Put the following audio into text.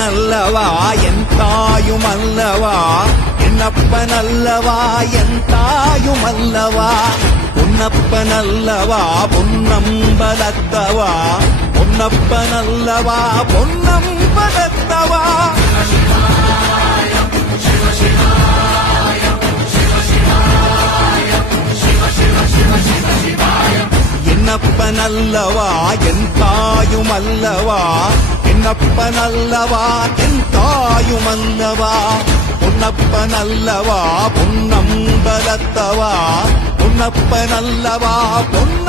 என்னப்பனல்லவா என் தாயுமல்லவா என்னப்பனல்லவா என் தாயுமல்லவா பொன்னப்பனல்லவா பொன்னம்பலத்தவா பொன்னப்பனல்லவா பொன்னம்பலத்தவா என்னப்பனல்லவா என் தாயுமல்லவா என்னப்பனல்லவா என் தாயுமல்லவா பொன்னப்பனல்லவா பொன்னம்பலத்தவா பொன்னப்பனல்லவா பொன்ன